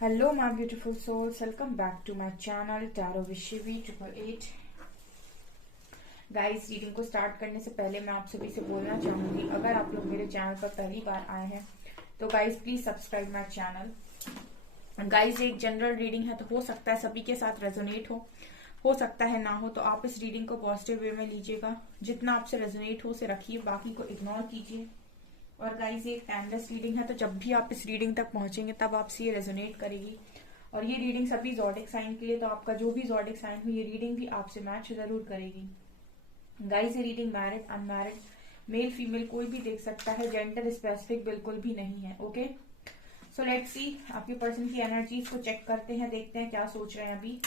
Hello, my beautiful souls. Welcome back to my channel Tarot Vishivi 888. Guys, reading को start करने से पहले मैं आप सभी से बोलना चाहूंगी, अगर आप लोग मेरे चैनल पर पहली बार आए हैं तो guys please subscribe my channel. Guys, एक जनरल रीडिंग है तो हो सकता है सभी के साथ रेजोनेट हो सकता है ना हो, तो आप इस रीडिंग को पॉजिटिव वे में लीजिएगा। जितना आपसे रेजोनेट हो उसे रखिए, बाकी को इग्नोर कीजिए। और गाइस, ये एक टाइमलेस रीडिंग है, तो जब भी आप इस रीडिंग तक पहुंचेंगे तब आपसे ये रेजोनेट करेगी। और ये रीडिंग सभी ज़ोडिक साइन के लिए, तो आपका जो भी ज़ोडिक साइन हो ये रीडिंग भी आपसे मैच जरूर करेगी। गाइस, ये reading married unmarried male female कोई भी देख सकता है, जेंडर स्पेसिफिक बिल्कुल भी नहीं है। ओके, सो लेट्स सी, आपके पर्सन की एनर्जीज को चेक करते हैं, देखते हैं क्या सोच रहे हैं अभी।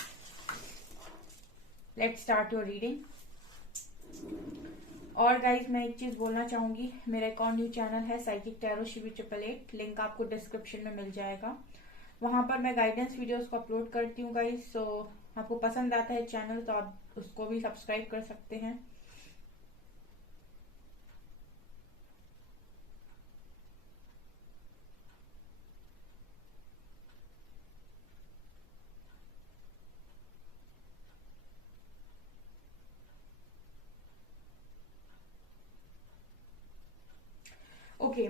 Let's start your reading. और गाइज, मैं एक चीज बोलना चाहूंगी, मेरा एक और न्यू चैनल है साइकिक टैरो शिवी 888, लिंक आपको डिस्क्रिप्शन में मिल जाएगा। वहां पर मैं गाइडेंस वीडियोस को अपलोड करती हूँ गाइज, सो आपको पसंद आता है चैनल तो आप उसको भी सब्सक्राइब कर सकते हैं। ओके,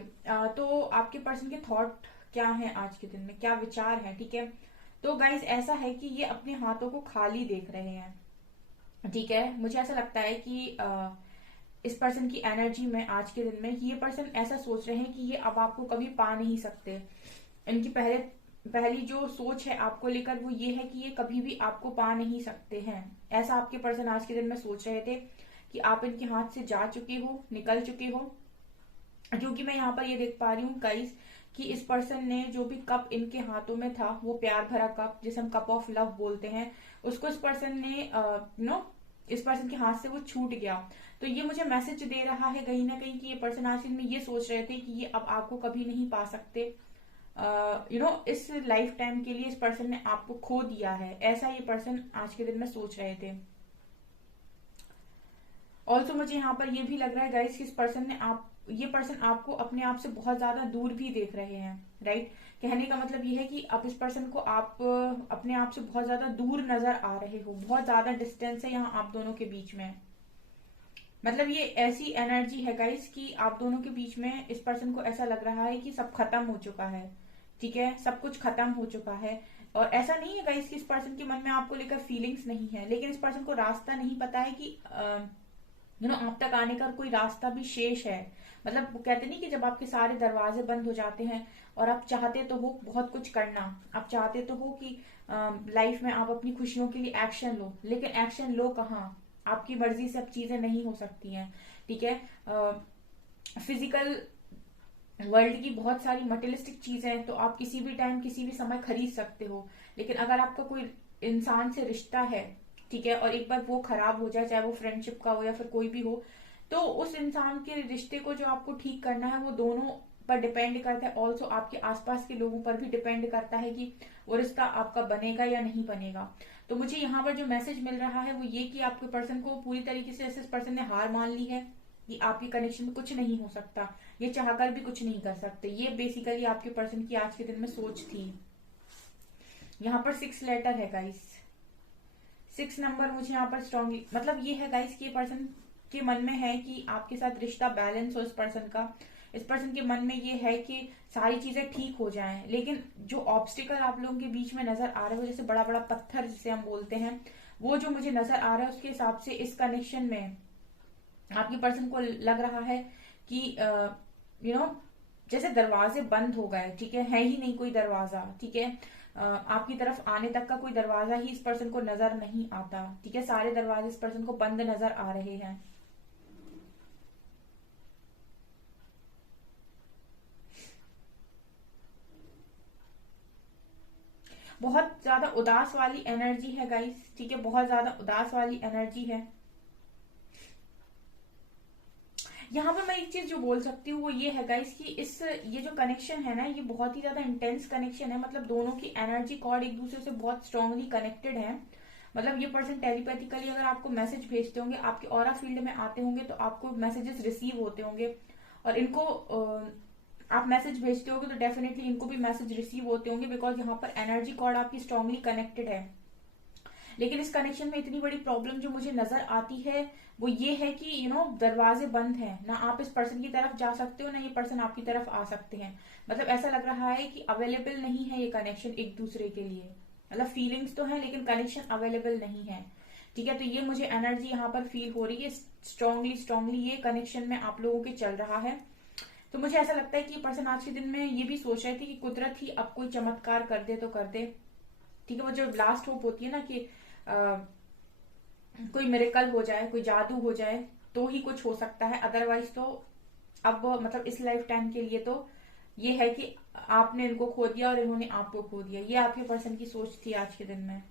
तो आपके पर्सन के थॉट क्या है आज के दिन में, क्या विचार है, ठीक है। तो गाइज, ऐसा है कि ये अपने हाथों को खाली देख रहे हैं, ठीक है। मुझे ऐसा लगता है कि इस पर्सन की एनर्जी में आज के दिन में ये पर्सन ऐसा सोच रहे हैं कि ये अब आपको कभी पा नहीं सकते। इनकी पहली जो सोच है आपको लेकर वो ये है कि ये कभी भी आपको पा नहीं सकते हैं। ऐसा आपके पर्सन आज के दिन में सोच रहे थे कि आप इनके हाथ से जा चुके हो, निकल चुके हो। क्योंकि मैं यहाँ पर ये देख पा रही हूँ गाइस कि इस पर्सन ने जो भी कप इनके हाथों में था, वो प्यार भरा कप जिसे हम कप ऑफ लव बोलते हैं, उसको इस पर्सन ने इस पर्सन के हाथ से वो छूट गया। तो ये मुझे मैसेज दे रहा है कहीं ना कहीं कि ये पर्सन आज दिन में ये सोच रहे थे कि ये अब आपको कभी नहीं पा सकते। इस लाइफ टाइम के लिए इस पर्सन ने आपको खो दिया है, ऐसा ये पर्सन आज के दिन में सोच रहे थे। ऑल्सो मुझे यहाँ पर ये भी लग रहा है गाइस कि इस पर्सन ने ये पर्सन आपको अपने आप से बहुत ज्यादा दूर भी देख रहे हैं, राइट। कहने का मतलब ये है कि अब इस पर्सन को आप अपने आप से बहुत ज्यादा दूर नजर आ रहे हो, बहुत ज्यादा डिस्टेंस है यहाँ आप दोनों के बीच में। मतलब ये ऐसी एनर्जी है गाइस कि आप दोनों के बीच में इस पर्सन को ऐसा लग रहा है कि सब खत्म हो चुका है, ठीक है, सब कुछ खत्म हो चुका है। और ऐसा नहीं है गाइस कि इस पर्सन के मन में आपको लेकर फीलिंग्स नहीं है, लेकिन इस पर्सन को रास्ता नहीं पता है कि आप तक आने का कोई रास्ता भी शेष है। मतलब वो कहते नहीं कि जब आपके सारे दरवाजे बंद हो जाते हैं और आप चाहते तो हो बहुत कुछ करना, आप चाहते तो हो कि लाइफ में आप अपनी खुशियों के लिए एक्शन लो, लेकिन एक्शन लो कहाँ, आपकी मर्जी से अब चीजें नहीं हो सकती हैं, ठीक है। फिजिकल वर्ल्ड की बहुत सारी मटेरियलिस्टिक चीजें हैं तो आप किसी भी टाइम किसी भी समय खरीद सकते हो, लेकिन अगर आपका कोई इंसान से रिश्ता है, ठीक है, और एक बार वो खराब हो जाए, चाहे वो फ्रेंडशिप का हो या फिर कोई भी हो, तो उस इंसान के रिश्ते को जो आपको ठीक करना है वो दोनों पर डिपेंड करता है। ऑल्सो आपके आसपास के लोगों पर भी डिपेंड करता है कि वो रिश्ता आपका बनेगा या नहीं बनेगा। तो मुझे यहाँ पर जो मैसेज मिल रहा है वो ये कि आपके पर्सन को पूरी तरीके से इस पर्सन ने हार मान ली है कि आपके कनेक्शन में कुछ नहीं हो सकता, ये चाहकर भी कुछ नहीं कर सकते। ये बेसिकली आपके पर्सन की आज के दिन में सोच थी। यहाँ पर 6 लेटर है गाइस, 6 नंबर मुझे यहाँ पर स्ट्रांगली मतलब ये है गाइस कि ये पर्सन के मन में है कि आपके साथ रिश्ता बैलेंस हो। इस पर्सन का, इस पर्सन के मन में ये है कि सारी चीजें ठीक हो जाएं, लेकिन जो ऑब्स्टिकल आप लोगों के बीच में नजर आ रहे हो, जैसे बड़ा बड़ा पत्थर जिसे हम बोलते हैं, वो जो मुझे नजर आ रहा है उसके हिसाब से इस कनेक्शन में आपके पर्सन को लग रहा है कि जैसे दरवाजे बंद हो गए, ठीक है ही नहीं कोई दरवाजा, ठीक है। आपकी तरफ आने तक का कोई दरवाजा ही इस पर्सन को नजर नहीं आता, ठीक है, सारे दरवाजे इस पर्सन को बंद नजर आ रहे हैं। बहुत ज्यादा उदास वाली एनर्जी है गाइस, ठीक है, बहुत ज्यादा उदास वाली एनर्जी है। यहाँ पर मैं एक चीज जो बोल सकती हूँ वो ये है गाइस कि ये जो कनेक्शन है ना, ये बहुत ही ज्यादा इंटेंस कनेक्शन है। मतलब दोनों की एनर्जी कॉर्ड एक दूसरे से बहुत स्ट्रांगली कनेक्टेड है। मतलब ये पर्सन टेलीपैथिकली अगर आपको मैसेज भेजते होंगे, आपके ऑरा फील्ड में आते होंगे, तो आपको मैसेजेस रिसीव होते होंगे। और इनको आप मैसेज भेजते होगे तो डेफिनेटली इनको भी मैसेज रिसीव होते होंगे, बिकॉज यहाँ पर एनर्जी कॉर्ड आपकी स्ट्रांगली कनेक्टेड है। लेकिन इस कनेक्शन में इतनी बड़ी प्रॉब्लम जो मुझे नजर आती है वो ये है कि दरवाजे बंद हैं, ना आप इस पर्सन की तरफ जा सकते हो ना ये पर्सन आपकी तरफ आ सकते हैं। मतलब ऐसा लग रहा है कि अवेलेबल नहीं है ये कनेक्शन एक दूसरे के लिए। मतलब फीलिंग्स तो है लेकिन कनेक्शन अवेलेबल नहीं है। ठीक है, तो ये मुझे एनर्जी यहाँ पर फील हो रही है, स्ट्रांगली स्ट्रांगली ये कनेक्शन में आप लोगों के चल रहा है। तो मुझे ऐसा लगता है कि ये पर्सन आज के दिन में ये भी सोच रहे थे कि कुदरत ही अब कोई चमत्कार कर दे तो कर दे। ठीक है, वो जो लास्ट होप होती है ना कि कोई मिरेकल हो जाए, कोई जादू हो जाए तो ही कुछ हो सकता है, अदरवाइज तो अब मतलब इस लाइफ टाइम के लिए तो ये है कि आपने इनको खो दिया और इन्होंने आपको खो दिया। ये आपके पर्सन की सोच थी आज के दिन में।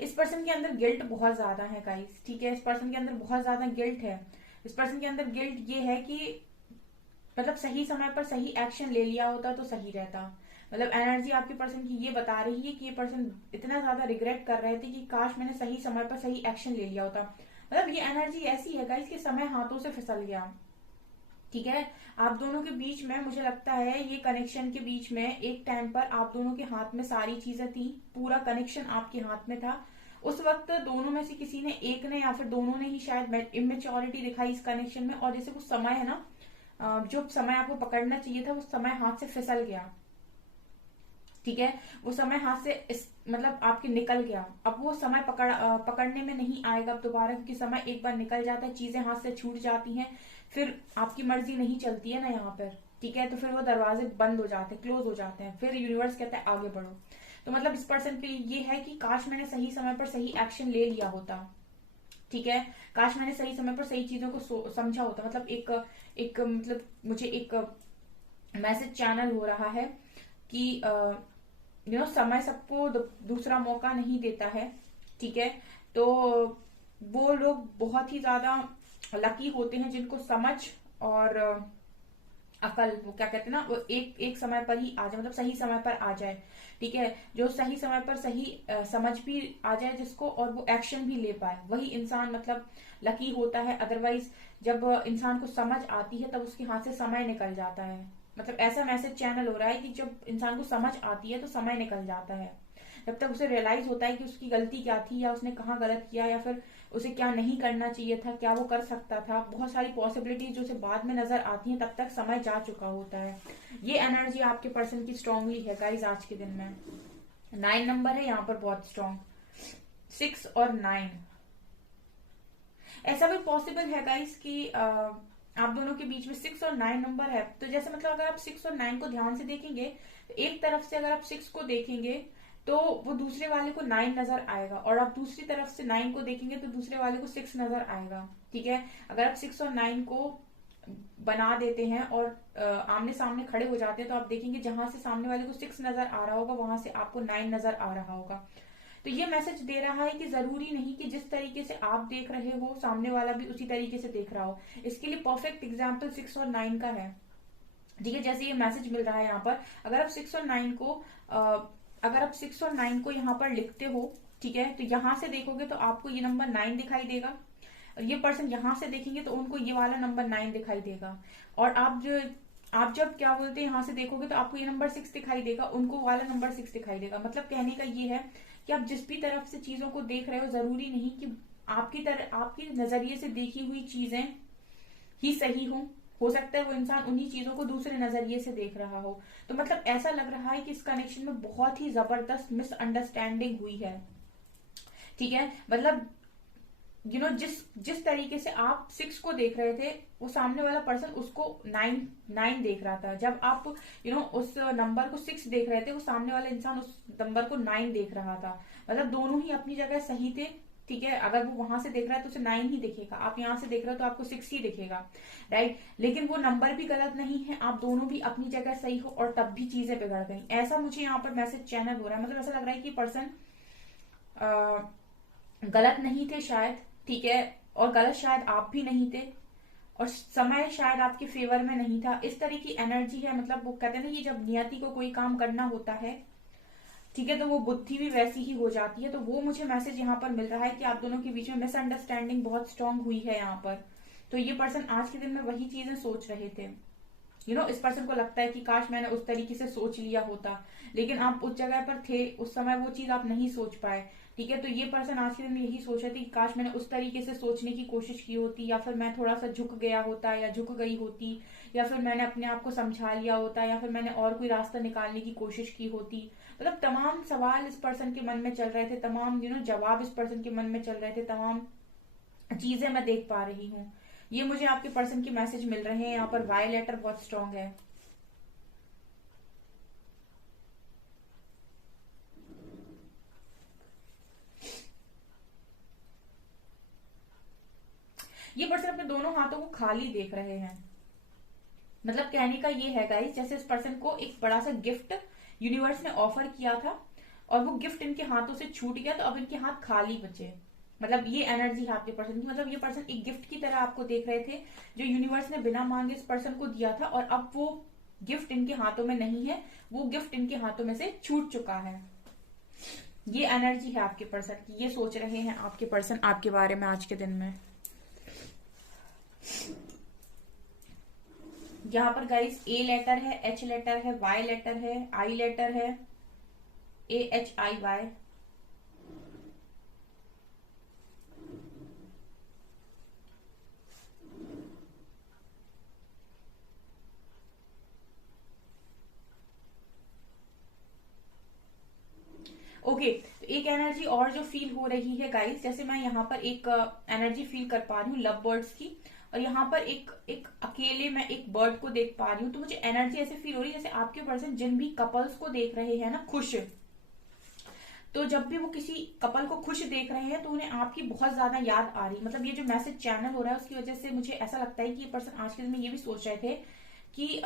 इस पर्सन के अंदर गिल्ट बहुत ज्यादा है गाइस। ठीक है, इस पर्सन के अंदर बहुत ज्यादा गिल्ट है। इस पर्सन के अंदर गिल्ट ये है कि मतलब सही समय पर सही एक्शन ले लिया होता तो सही रहता। मतलब एनर्जी आपके पर्सन की ये बता रही है कि ये पर्सन इतना ज्यादा रिग्रेट कर रहे थे कि काश मैंने सही समय पर सही एक्शन ले लिया होता। मतलब ये एनर्जी ऐसी है गाइस कि समय हाथों से फिसल गया। ठीक है, आप दोनों के बीच में मुझे लगता है ये कनेक्शन के बीच में एक टाइम पर आप दोनों के हाथ में सारी चीजें थी, पूरा कनेक्शन आपके हाथ में था। उस वक्त दोनों में से किसी ने, एक ने या फिर दोनों ने ही शायद इमेच्योरिटी दिखाई इस कनेक्शन में, और जैसे वो समय है ना, जो समय आपको पकड़ना चाहिए था वो समय हाथ से फिसल गया। ठीक है, वो समय हाथ से मतलब आपके निकल गया। अब वो समय पकड़ने में नहीं आएगा अब दोबारा, क्योंकि समय एक बार निकल जाता है, चीजें हाथ से छूट जाती हैं, फिर आपकी मर्जी नहीं चलती है ना यहाँ पर। ठीक है, तो फिर वो दरवाजे बंद हो जाते हैं, क्लोज हो जाते हैं, फिर यूनिवर्स कहता है आगे बढ़ो। तो मतलब इस पर्सन के लिए ये है कि काश मैंने सही समय पर सही एक्शन ले लिया होता। ठीक है, काश मैंने सही समय पर सही चीजों को समझा होता। मतलब एक एक मतलब मुझे एक मैसेज चैनल हो रहा है कि समय सबको दूसरा मौका नहीं देता है। ठीक है, तो वो लोग बहुत ही ज्यादा लकी होते हैं जिनको समझ और अकल, वो क्या कहते हैं ना, वो एक एक समय पर ही आ जाए, मतलब सही समय पर आ जाए। ठीक है, जो सही समय पर सही समझ भी आ जाए जिसको, और वो एक्शन भी ले पाए, वही इंसान मतलब लकी होता है। अदरवाइज जब इंसान को समझ आती है तब उसके हाथ से समय निकल जाता है। मतलब ऐसा मैसेज चैनल हो रहा है कि जब इंसान को समझ आती है तो समय निकल जाता है। जब तक उसे रियलाइज होता है कि उसकी गलती क्या थी, या उसने कहाँ गलत किया, या फिर उसे क्या नहीं करना चाहिए था, क्या वो कर सकता था, बहुत सारी पॉसिबिलिटीज जो उसे बाद में नजर आती हैं, तब तक समय जा चुका होता है। ये एनर्जी आपके पर्सन की स्ट्रांगली है गाइज आज के दिन में। 9 नंबर है यहाँ पर बहुत स्ट्रांग, 6 और 9। ऐसा भी पॉसिबल है गाइस कि आप दोनों के बीच में 6 और 9 नंबर है। तो जैसे मतलब अगर आप 6 और 9 को ध्यान से देखेंगे तो एक तरफ से अगर आप 6 को देखेंगे तो वो दूसरे वाले को 9 नजर आएगा, और आप दूसरी तरफ से 9 को देखेंगे तो दूसरे वाले को 6 नजर आएगा। ठीक है, अगर आप 6 और 9 को बना देते हैं और आमने सामने खड़े हो जाते हैं तो आप देखेंगे जहां से सामने वाले को 6 नजर आ रहा होगा वहां से आपको 9 नजर आ रहा होगा। तो ये मैसेज दे रहा है कि जरूरी नहीं कि जिस तरीके से आप देख रहे हो सामने वाला भी उसी तरीके से देख रहा हो। इसके लिए परफेक्ट एग्जाम्पल 6 और 9 का है। ठीक है, जैसे ये मैसेज मिल रहा है यहाँ पर, अगर आप 6 और 9 को अगर आप 6 और 9 को यहाँ पर लिखते हो, ठीक है, तो यहाँ से देखोगे तो आपको ये नंबर 9 दिखाई देगा, और ये पर्सन यहाँ से देखेंगे तो उनको ये वाला नंबर 9 दिखाई देगा। और आप जब क्या बोलते हैं यहाँ से देखोगे तो आपको ये नंबर 6 दिखाई देगा, उनको वाला नंबर 6 दिखाई देगा। मतलब कहने का ये है कि आप जिस भी तरफ से चीजों को देख रहे हो, जरूरी नहीं कि आपकी नजरिए से देखी हुई चीजें ही सही हो सकता है वो इंसान उन्हीं चीजों को दूसरे नजरिए से देख रहा हो। तो मतलब ऐसा लग रहा है कि इस कनेक्शन में बहुत ही जबरदस्त मिसअंडरस्टैंडिंग हुई है। ठीक है, मतलब जिस जिस तरीके से आप 6 को देख रहे थे वो सामने वाला पर्सन उसको 9 देख रहा था। जब आप उस नंबर को 6 देख रहे थे, वो सामने वाला इंसान उस नंबर को 9 देख रहा था। मतलब दोनों ही अपनी जगह सही थे। ठीक है, अगर वो वहां से देख रहा है तो उसे 9 ही दिखेगा, आप यहाँ से देख रहे हो तो आपको 6 ही दिखेगा। राइट, लेकिन वो नंबर भी गलत नहीं है, आप दोनों भी अपनी जगह सही हो, और तब भी चीजें बिगड़ गई। ऐसा मुझे यहाँ पर मैसेज चैनल हो रहा है। मतलब ऐसा लग रहा है कि पर्सन गलत नहीं थे शायद। ठीक है, और गलत शायद आप भी नहीं थे, और समय शायद आपके फेवर में नहीं था। इस तरह की एनर्जी है। मतलब वो कहते हैं ना कि जब नियति को कोई काम करना होता है, ठीक है, तो वो बुद्धि भी वैसी ही हो जाती है। तो वो मुझे मैसेज यहाँ पर मिल रहा है कि आप दोनों के बीच में मिसअंडरस्टैंडिंग बहुत स्ट्रांग हुई है यहाँ पर। तो ये पर्सन आज के दिन में वही चीजें सोच रहे थे। इस पर्सन को लगता है कि काश मैंने उस तरीके से सोच लिया होता, लेकिन आप उस जगह पर थे उस समय, वो चीज आप नहीं सोच पाए। ठीक है, तो ये पर्सन आज के दिन में यही सोच रहे थे कि काश मैंने उस तरीके से सोचने की कोशिश की होती, या फिर मैं थोड़ा सा झुक गया होता या झुक गई होती, या फिर मैंने अपने आप को समझा लिया होता, या फिर मैंने और कोई रास्ता निकालने की कोशिश की होती। मतलब तमाम सवाल इस पर्सन के मन में चल रहे थे, तमाम जवाब इस पर्सन के मन में चल रहे थे, तमाम चीजें मैं देख पा रही हूँ। ये मुझे आपके पर्सन के मैसेज मिल रहे हैं। यहाँ पर वाई लेटर बहुत स्ट्रांग है। ये पर्सन अपने दोनों हाथों को खाली देख रहे हैं। मतलब कहने का ये है गाइस, जैसे इस पर्सन को एक बड़ा सा गिफ्ट यूनिवर्स ने ऑफर किया था और वो गिफ्ट इनके हाथों से छूट गया, तो अब इनके हाथ खाली बचे। मतलब ये एनर्जी है आपके पर्सन की। मतलब ये पर्सन एक गिफ्ट की तरह आपको देख रहे थे, जो यूनिवर्स ने बिना मांगे इस पर्सन को दिया था, और अब वो गिफ्ट इनके हाथों में नहीं है, वो गिफ्ट इनके हाथों में से छूट चुका है। ये एनर्जी है आपके पर्सन की। ये सोच रहे हैं आपके पर्सन आपके बारे में आज के दिन में। यहाँ पर गाइस ए लेटर है, एच लेटर है, वाई लेटर है, आई लेटर है, AHIY। ओके, तो एक एनर्जी और जो फील हो रही है गाइस, जैसे मैं यहाँ पर एक एनर्जी फील कर पा रही हूँ लव बर्ड्स की, और यहाँ पर एक एक अकेले मैं एक बर्ड को देख पा रही हूँ। तो मुझे एनर्जी ऐसे फील हो रही है जैसे आपके पर्सन जिन भी कपल्स को देख रहे हैं ना खुश, तो जब भी वो किसी कपल को खुश देख रहे हैं तो उन्हें आपकी बहुत ज्यादा याद आ रही है। मतलब ये जो मैसेज चैनल हो रहा है उसकी वजह से मुझे ऐसा लगता है कि ये पर्सन आज के दिन में ये भी सोच रहे थे कि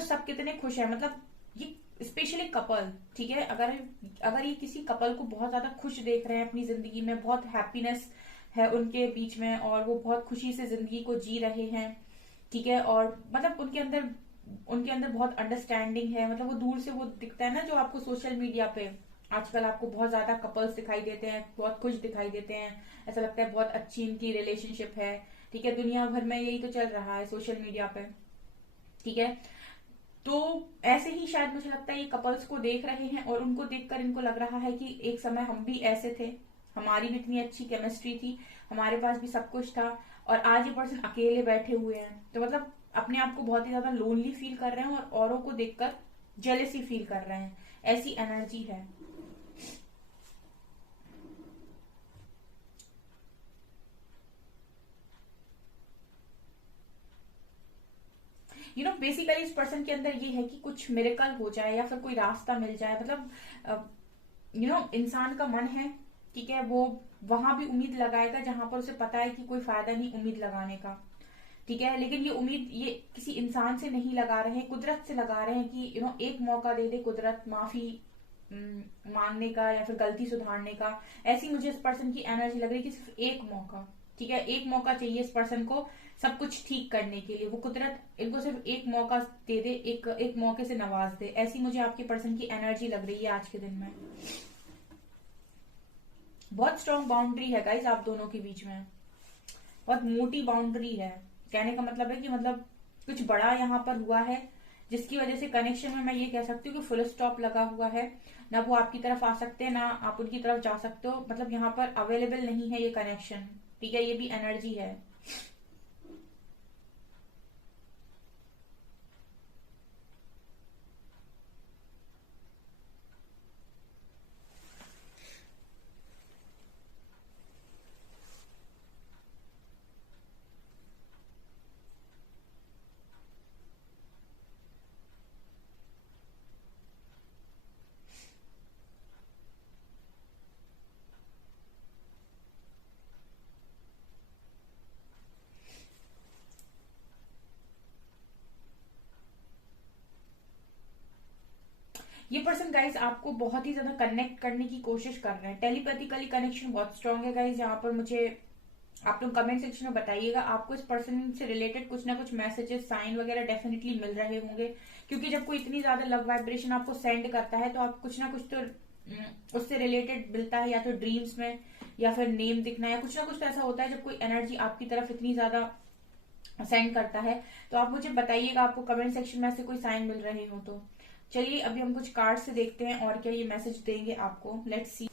सब कितने खुश है। मतलब ये स्पेशली कपल, ठीक है, अगर अगर ये किसी कपल को बहुत ज्यादा खुश देख रहे हैं अपनी जिंदगी में, बहुत हैप्पीनेस है उनके बीच में और वो बहुत खुशी से जिंदगी को जी रहे हैं, ठीक है, और मतलब उनके अंदर बहुत अंडरस्टैंडिंग है। मतलब वो दूर से वो दिखता है ना, जो आपको सोशल मीडिया पे आजकल आपको बहुत ज्यादा कपल्स दिखाई देते हैं, बहुत खुश दिखाई देते हैं, ऐसा लगता है बहुत अच्छी इनकी रिलेशनशिप है। ठीक है, दुनिया भर में यही तो चल रहा है सोशल मीडिया पे। ठीक है, तो ऐसे ही शायद मुझे लगता है ये कपल्स को देख रहे हैं और उनको देखकर इनको लग रहा है कि एक समय हम भी ऐसे थे, हमारी भी इतनी अच्छी केमिस्ट्री थी, हमारे पास भी सब कुछ था, और आज ये पर्सन अकेले बैठे हुए हैं। तो मतलब अपने आप को बहुत ही ज्यादा लोनली फील कर रहे हैं और औरों को देखकर जेलेसी फील कर रहे हैं। ऐसी एनर्जी है। बेसिकली इस पर्सन के अंदर ये है कि कुछ मिरेकल हो जाए या फिर कोई रास्ता मिल जाए। मतलब इंसान का मन है, ठीक है, वो वहां भी उम्मीद लगाएगा जहां पर उसे पता है कि कोई फायदा नहीं उम्मीद लगाने का। ठीक है, लेकिन ये उम्मीद ये किसी इंसान से नहीं लगा रहे हैं, कुदरत से लगा रहे हैं कि एक मौका दे दे कुदरत माफी मांगने का या फिर गलती सुधारने का। ऐसी मुझे इस पर्सन की एनर्जी लग रही है कि सिर्फ एक मौका, ठीक है, एक मौका चाहिए इस पर्सन को सब कुछ ठीक करने के लिए। वो कुदरत इनको सिर्फ एक मौका दे दे, एक एक मौके से नवाज दे। ऐसी मुझे आपके पर्सन की एनर्जी लग रही है आज के दिन में। बहुत स्ट्रॉन्ग बाउंड्री है गाइस आप दोनों के बीच में, बहुत मोटी बाउंड्री है। कहने का मतलब है कि मतलब कुछ बड़ा यहाँ पर हुआ है जिसकी वजह से कनेक्शन में मैं ये कह सकती हूँ कि फुल स्टॉप लगा हुआ है। ना वो आपकी तरफ आ सकते हैं ना आप उनकी तरफ जा सकते हो। मतलब यहाँ पर अवेलेबल नहीं है ये कनेक्शन। ठीक है, ये भी एनर्जी है। ये पर्सन गाइज आपको बहुत ही ज्यादा कनेक्ट करने की कोशिश कर रहे हैं। टेलीपैथिकली कनेक्शन बहुत स्ट्रांग है गाइज। यहाँ पर मुझे आप लोग कमेंट सेक्शन में बताइएगा, आपको इस पर्सन से रिलेटेड कुछ ना कुछ मैसेजेस साइन वगैरह डेफिनेटली मिल रहे होंगे, क्योंकि जब कोई इतनी ज्यादा लव वाइब्रेशन आपको सेंड करता है तो आप कुछ ना कुछ तो उससे रिलेटेड मिलता है, या तो ड्रीम्स में, या फिर नेम दिखना, या कुछ ना कुछ तो ऐसा होता है जब कोई एनर्जी आपकी तरफ इतनी ज्यादा सेंड करता है। तो आप मुझे बताइएगा आपको कमेंट सेक्शन में ऐसे कोई साइन मिल रहे हो तो। चलिए अभी हम कुछ कार्ड से देखते हैं और क्या ये मैसेज देंगे आपको। Let's see.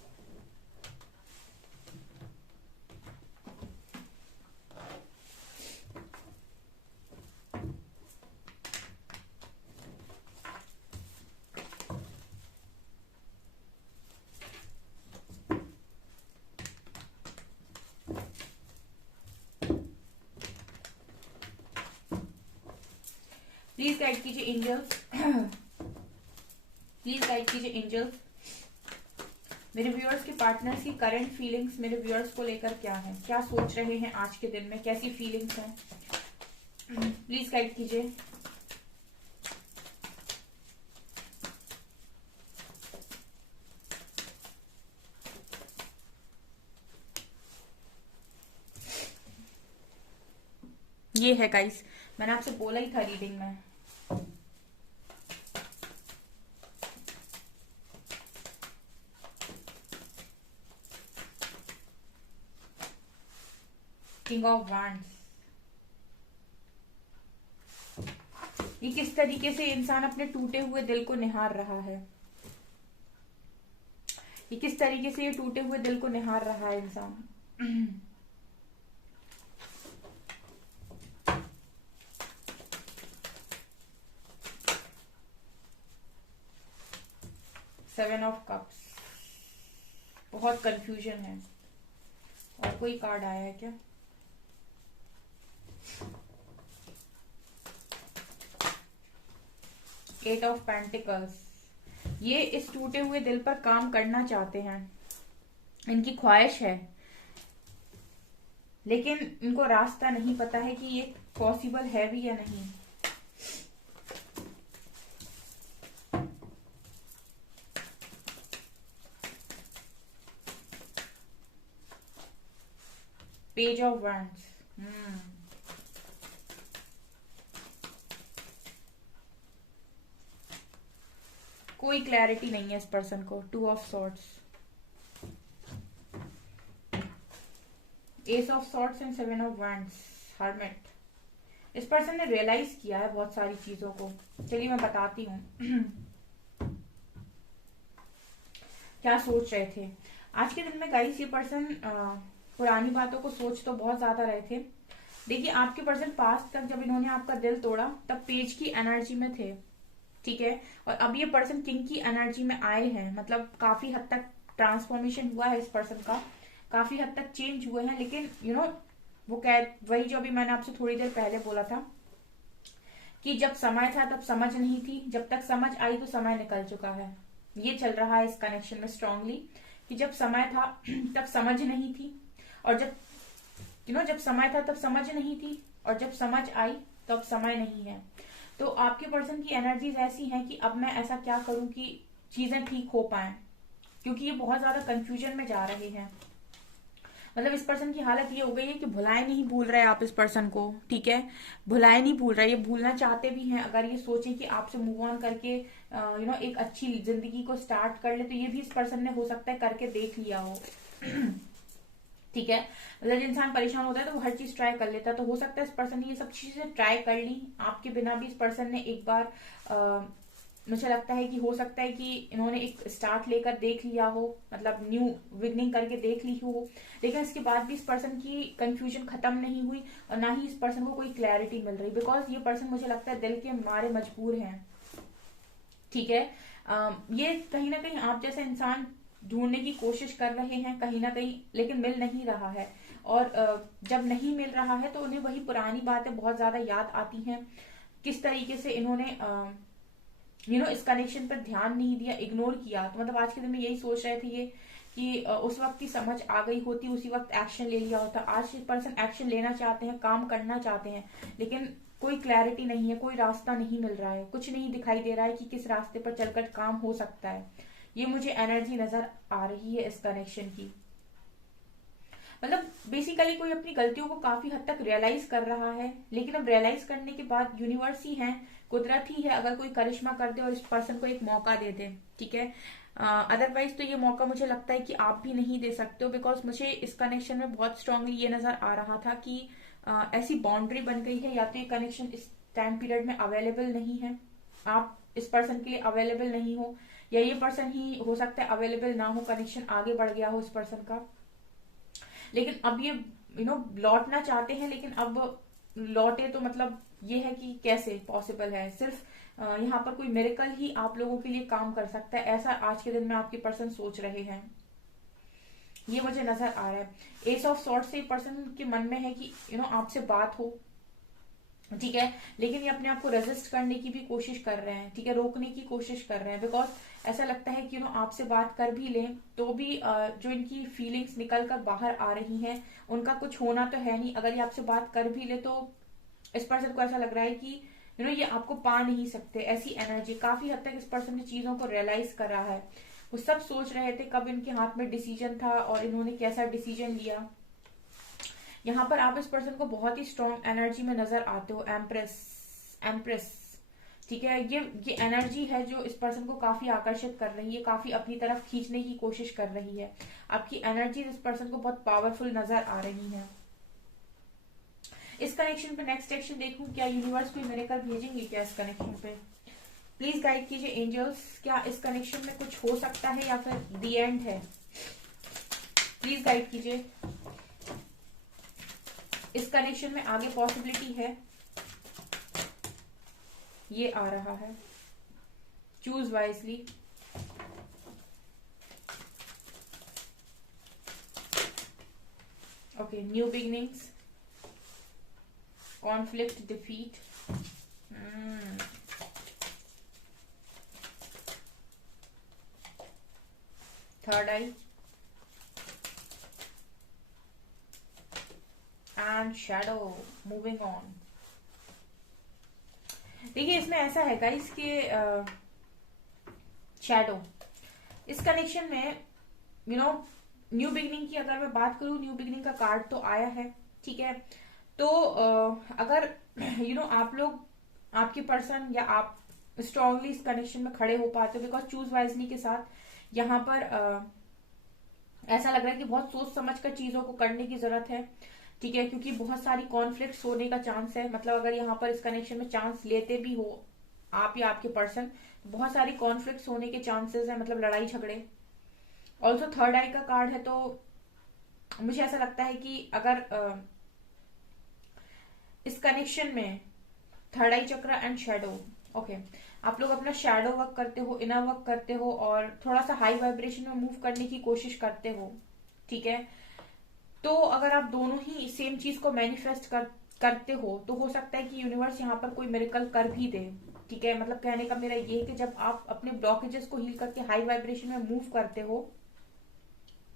प्लीज गाइड कीजिए एंजल्स। प्लीज गाइड कीजिए एंजल्स। मेरे व्यूअर्स के पार्टनर्स की करंट फीलिंग्स मेरे व्यूअर्स को लेकर क्या है, क्या सोच रहे हैं आज के दिन में, कैसी फीलिंग्स हैं, प्लीज गाइड कीजिए। ये है गाइस, मैंने आपसे बोला ही था रीडिंग में। King of wands. ये किस तरीके से इंसान अपने टूटे हुए दिल को निहार रहा है, ये किस तरीके से ये टूटे हुए दिल को निहार रहा है इंसान। 7 ऑफ कप्स। बहुत कंफ्यूजन है। और कोई कार्ड आया है क्या? 8 ऑफ पेंटिकल्स। ये इस टूटे हुए दिल पर काम करना चाहते हैं, इनकी ख्वाहिश है, लेकिन इनको रास्ता नहीं पता है कि ये पॉसिबल है भी या नहीं। Page of wands. कोई क्लैरिटी नहीं है इस पर्सन को। 2 of swords, S of swords and 7 of wands, hermit. इस पर्सन ने रियलाइज किया है बहुत सारी चीजों को। चलिए मैं बताती हूँ क्या सोच रहे थे आज के दिन में। गाइस ये पर्सन पुरानी बातों को सोच तो बहुत ज्यादा रहे थे। देखिए आपके पर्सन पास्ट तक जब इन्होंने आपका दिल तोड़ा तब पेज की एनर्जी में थे, ठीक है। और अब ये पर्सन किंग की एनर्जी में आए हैं, मतलब काफी हद तक ट्रांसफॉर्मेशन हुआ है इस पर्सन का, काफी हद तक चेंज हुए हैं। लेकिन वो वही जो अभी मैंने आपसे थोड़ी देर पहले बोला था कि जब समय था तब समझ नहीं थी, जब तक समझ आई तो समय निकल चुका है। ये चल रहा है इस कनेक्शन में स्ट्रांगली कि जब समय था तब समझ नहीं थी, और जब समय था तब समझ नहीं थी, और जब समझ आई तब समय नहीं है। तो आपके पर्सन की एनर्जीज ऐसी हैं कि अब मैं ऐसा क्या करूं कि चीजें ठीक हो पाए, क्योंकि ये बहुत ज्यादा कंफ्यूजन में जा रहे हैं। मतलब इस पर्सन की हालत ये हो गई है कि भुलाए नहीं भूल रहे आप इस पर्सन को, ठीक है। भुलाए नहीं भूल रहे, ये भूलना चाहते भी हैं। अगर ये सोचें कि आपसे मूव ऑन करके एक अच्छी जिंदगी को स्टार्ट कर ले, तो ये भी इस पर्सन ने हो सकता है करके देख लिया हो ठीक है। मतलब इंसान परेशान होता है तो वो हर चीज ट्राई कर लेता है। तो हो सकता है इस पर्सन ने ये सब चीजें ट्राई कर ली आपके बिना भी। इस पर्सन ने एक बार मुझे लगता है कि हो सकता है कि इन्होंने एक स्टार्ट लेकर देख लिया हो, मतलब न्यू बिगनिंग करके देख ली हो, लेकिन इसके बाद भी इस पर्सन की कंफ्यूजन खत्म नहीं हुई और ना ही इस पर्सन को कोई क्लैरिटी मिल रही। बिकॉज ये पर्सन मुझे लगता है दिल के मारे मजबूर हैं, ठीक है। ये कहीं ना कहीं आप जैसा इंसान ढूंढने की कोशिश कर रहे हैं कहीं ना कहीं, लेकिन मिल नहीं रहा है। और जब नहीं मिल रहा है तो उन्हें वही पुरानी बातें बहुत ज्यादा याद आती हैं। किस तरीके से इन्होंने इस कनेक्शन पर ध्यान नहीं दिया, इग्नोर किया। तो मतलब आज के दिन में यही सोच रहे थे ये कि उस वक्त की समझ आ गई होती, उसी वक्त एक्शन ले लिया होता। आज ये पर्सन एक्शन लेना चाहते हैं, काम करना चाहते हैं, लेकिन कोई क्लैरिटी नहीं है, कोई रास्ता नहीं मिल रहा है, कुछ नहीं दिखाई दे रहा है कि किस रास्ते पर चलकर काम हो सकता है। ये मुझे एनर्जी नजर आ रही है इस कनेक्शन की। मतलब बेसिकली कोई अपनी गलतियों को काफी हद तक रियलाइज कर रहा है, लेकिन अब रियलाइज करने के बाद यूनिवर्स ही है, कुदरत ही है, अगर कोई करिश्मा कर दे और इस पर्सन को एक मौका दे दे, ठीक है। अदरवाइज तो ये मौका मुझे लगता है कि आप भी नहीं दे सकते हो, बिकॉज मुझे इस कनेक्शन में बहुत स्ट्रांगली ये नजर आ रहा था कि ऐसी बाउंड्री बन गई है, या तो ये कनेक्शन इस टाइम पीरियड में अवेलेबल नहीं है, आप इस पर्सन के लिए अवेलेबल नहीं हो, या ये पर्सन ही हो सकता है अवेलेबल ना हो, कनेक्शन आगे बढ़ गया हो इस पर्सन का, लेकिन अब ये लौटना चाहते हैं, लेकिन अब लौटे तो मतलब ये है कि कैसे पॉसिबल है, सिर्फ यहाँ पर कोई मिरेकल ही आप लोगों के लिए काम कर सकता है, ऐसा आज के दिन में आपके पर्सन सोच रहे हैं, ये मुझे नजर आ रहा है। एस ऑफ सॉर्ट से पर्सन के मन में है कि आपसे बात हो, ठीक है, लेकिन ये अपने आप को रेजिस्ट करने की भी कोशिश कर रहे हैं, ठीक है, रोकने की कोशिश कर रहे हैं, बिकॉज ऐसा लगता है कि आपसे बात कर भी लें तो भी जो इनकी फीलिंग्स निकल कर बाहर आ रही हैं, उनका कुछ होना तो है नहीं, अगर ये आपसे बात कर भी ले तो इस पर्सन को ऐसा लग रहा है कि ये आपको पा नहीं सकते, ऐसी एनर्जी काफी हद तक इस पर्सन ने चीजों को रियलाइज करा है, वो सब सोच रहे थे कब इनके हाथ में डिसीजन था और इन्होंने कैसा डिसीजन लिया। यहाँ पर आप इस पर्सन को बहुत ही स्ट्रॉन्ग एनर्जी में नजर आते हो, एम्प्रेस, एम्प्रेस, ठीक है, ये एनर्जी है जो इस पर्सन को काफी आकर्षित कर रही है, काफी अपनी तरफ खींचने की कोशिश कर रही है, आपकी एनर्जी इस पर्सन को बहुत पावरफुल नजर आ रही है। इस कनेक्शन पे नेक्स्ट एक्शन देखूं, क्या यूनिवर्स कोई मिरेकल भेजेंगे क्या इस कनेक्शन पे, प्लीज गाइड कीजिए एंजल्स, क्या इस कनेक्शन में कुछ हो सकता है या फिर दी एंड है, प्लीज गाइड कीजिए। इस कनेक्शन में आगे पॉसिबिलिटी है, ये आ रहा है, choose wisely, okay, new beginnings, conflict, defeat, third I and shadow, moving on. देखिए इसमें ऐसा है गाइस कि शैडो इस कनेक्शन में न्यू बिगिनिंग की अगर मैं बात करूं, न्यू बिगिनिंग का कार्ड तो आया है, ठीक है, तो अगर आप लोग, आपके पर्सन या आप स्ट्रांगली इस कनेक्शन में खड़े हो पाते हो, बिकॉज चूज वाइजली के साथ यहाँ पर ऐसा लग रहा है कि बहुत सोच समझ कर चीजों को करने की जरूरत है, ठीक है, क्योंकि बहुत सारी कॉन्फ्लिक्ट होने का चांस है, मतलब अगर यहाँ पर इस कनेक्शन में चांस लेते भी हो आप या आपके पर्सन, बहुत सारी कॉन्फ्लिक्ट होने के चांसेस है, मतलब लड़ाई झगड़े। ऑल्सो थर्ड आई का कार्ड है, तो मुझे ऐसा लगता है कि अगर इस कनेक्शन में थर्ड आई चक्र एंड शैडो, ओके, आप लोग अपना शैडो वर्क करते हो, इनर वर्क करते हो और थोड़ा सा हाई वाइब्रेशन में मूव करने की कोशिश करते हो, ठीक है, तो अगर आप दोनों ही सेम चीज को मैनिफेस्ट करते हो तो हो सकता है कि यूनिवर्स यहाँ पर कोई मिरेकल कर भी दे, ठीक है, मतलब कहने का मेरा ये है कि जब आप अपने ब्लॉकेजेस को हील करके हाई वाइब्रेशन में मूव करते हो,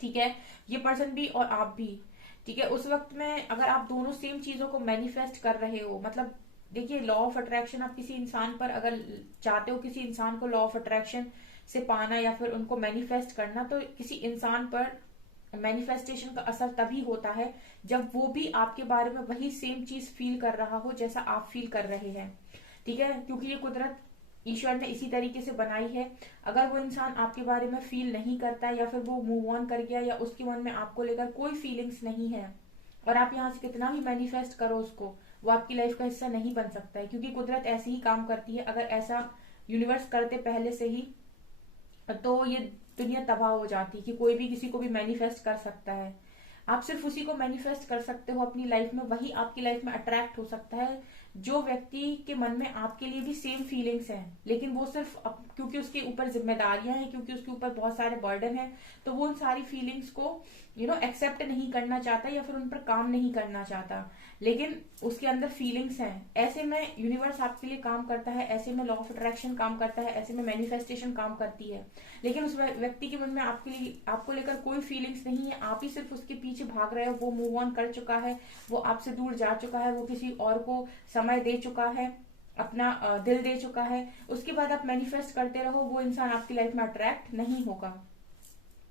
ठीक है, ये पर्सन भी और आप भी, ठीक है, उस वक्त में अगर आप दोनों सेम चीजों को मैनिफेस्ट कर रहे हो, मतलब देखिए लॉ ऑफ अट्रैक्शन, आप किसी इंसान पर अगर चाहते हो किसी इंसान को लॉ ऑफ अट्रैक्शन से पाना या फिर उनको मैनिफेस्ट करना, तो किसी इंसान पर मैनिफेस्टेशन का असर तभी होता है जब वो भी आपके बारे में वही सेम चीज फील कर रहा हो जैसा आप फील कर रहे हैं, ठीक है, क्योंकि ये कुदरत ईश्वर ने इसी तरीके से बनाई है। अगर वो इंसान आपके बारे में फील नहीं करता या फिर वो मूव ऑन कर गया या उसके मन में आपको लेकर कोई फीलिंग्स नहीं है और आप यहाँ से कितना भी मैनिफेस्ट करो उसको, वो आपकी लाइफ का हिस्सा नहीं बन सकता है, क्योंकि कुदरत ऐसे ही काम करती है। अगर ऐसा यूनिवर्स करते पहले से ही तो ये दुनिया तबाह हो जाती कि कोई भी किसी को भी मैनिफेस्ट कर सकता है। आप सिर्फ उसी को मैनिफेस्ट कर सकते हो अपनी लाइफ में, वही आपकी लाइफ में अट्रैक्ट हो सकता है जो व्यक्ति के मन में आपके लिए भी सेम फीलिंग्स हैं, लेकिन वो सिर्फ क्योंकि उसके ऊपर जिम्मेदारियां हैं, क्योंकि उसके ऊपर बहुत सारे बर्डन हैं, तो वो उन सारी फीलिंग्स को एक्सेप्ट नहीं करना चाहता या फिर उन पर काम नहीं करना चाहता, लेकिन उसके अंदर फीलिंग्स हैं। ऐसे में यूनिवर्स आपके लिए काम करता है, ऐसे में लॉ ऑफ अट्रैक्शन काम करता है, ऐसे में मैनिफेस्टेशन काम करती है, लेकिन उस व्यक्ति के मन में आपको लेकर कोई फीलिंग्स नहीं है, आप ही सिर्फ उसके पीछे भाग रहे हो। वो मूव ऑन कर चुका है, वो आपसे दूर जा चुका है, वो किसी और को समय दे चुका है, अपना दिल दे चुका है, उसके बाद आप मैनिफेस्ट करते रहो, वो इंसान आपकी लाइफ में अट्रैक्ट नहीं होगा।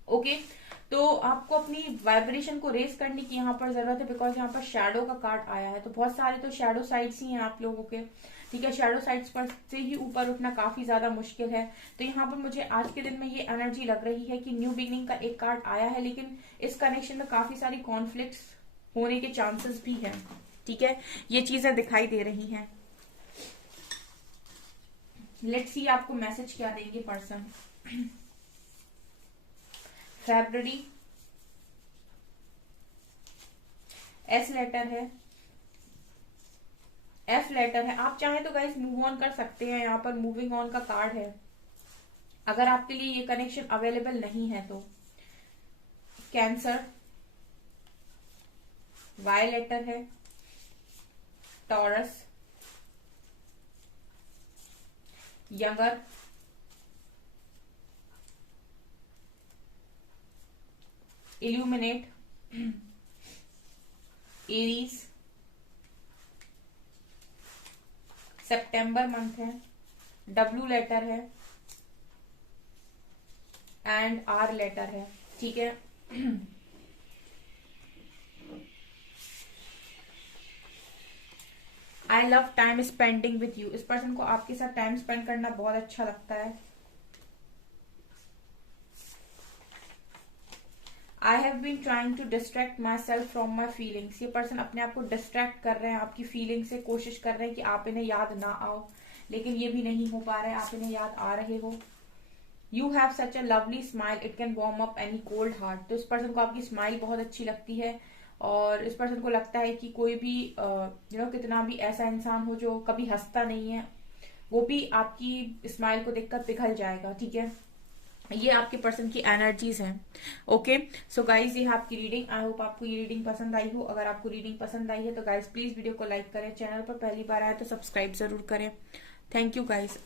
ओके, तो आपको अपनी वाइब्रेशन को रेस करने की यहाँ पर जरूरत है, बिकॉज यहाँ पर शैडो का कार्ड आया है। तो बहुत सारे तो शैडो साइड्स ही हैं आप लोगों के, ठीक है। शैडो साइड्स पर से ही ऊपर उठना काफी ज्यादा मुश्किल है। तो यहाँ पर मुझे आज के दिन में ये एनर्जी लग रही है कि न्यू बिगनिंग का एक कार्ड आया है, लेकिन इस कनेक्शन में काफी सारी कॉन्फ्लिक्ट्स होने के चांसेस भी हैं, ठीक है। ये चीजें दिखाई दे रही हैं। लेट्स सी आपको मैसेज क्या देंगे पर्सन। फेब्रुअरी, एस लेटर है, एफ लेटर है। आप चाहें तो गाइस मूव ऑन कर सकते हैं, यहाँ पर मूविंग ऑन का कार्ड है, अगर आपके लिए ये कनेक्शन अवेलेबल नहीं है तो। कैंसर, वाई लेटर है, टॉरस, यंगर, इल्यूमिनेट, एरीज, सितंबर मंथ है, डब्ल्यू लेटर है एंड आर लेटर है, ठीक है। I love time spending with you. इस पर्सन को आपके साथ टाइम स्पेंड करना बहुत अच्छा लगता है। I have been trying to distract myself from my feelings. ये पर्सन अपने आप को डिस्ट्रैक्ट कर रहे हैं आपकी फीलिंग से, कोशिश कर रहे हैं कि आप इन्हें याद ना आओ, लेकिन ये भी नहीं हो पा रहा है, आप इन्हें याद आ रहे हो। You have such a lovely smile, it can warm up any cold heart. तो इस पर्सन को आपकी स्माइल बहुत अच्छी लगती है, और इस पर्सन को लगता है कि कोई भी कितना भी ऐसा इंसान हो जो कभी हंसता नहीं है, वो भी आपकी स्माइल को देखकर पिघल जाएगा, ठीक है। ये आपके पर्सन की एनर्जीज हैं। ओके, सो गाइज ये है आपकी रीडिंग। आई होप आपको ये रीडिंग पसंद आई हो। अगर आपको रीडिंग पसंद आई है तो गाइज प्लीज वीडियो को लाइक करें, चैनल पर पहली बार आए तो सब्सक्राइब जरूर करें। Thank you guys.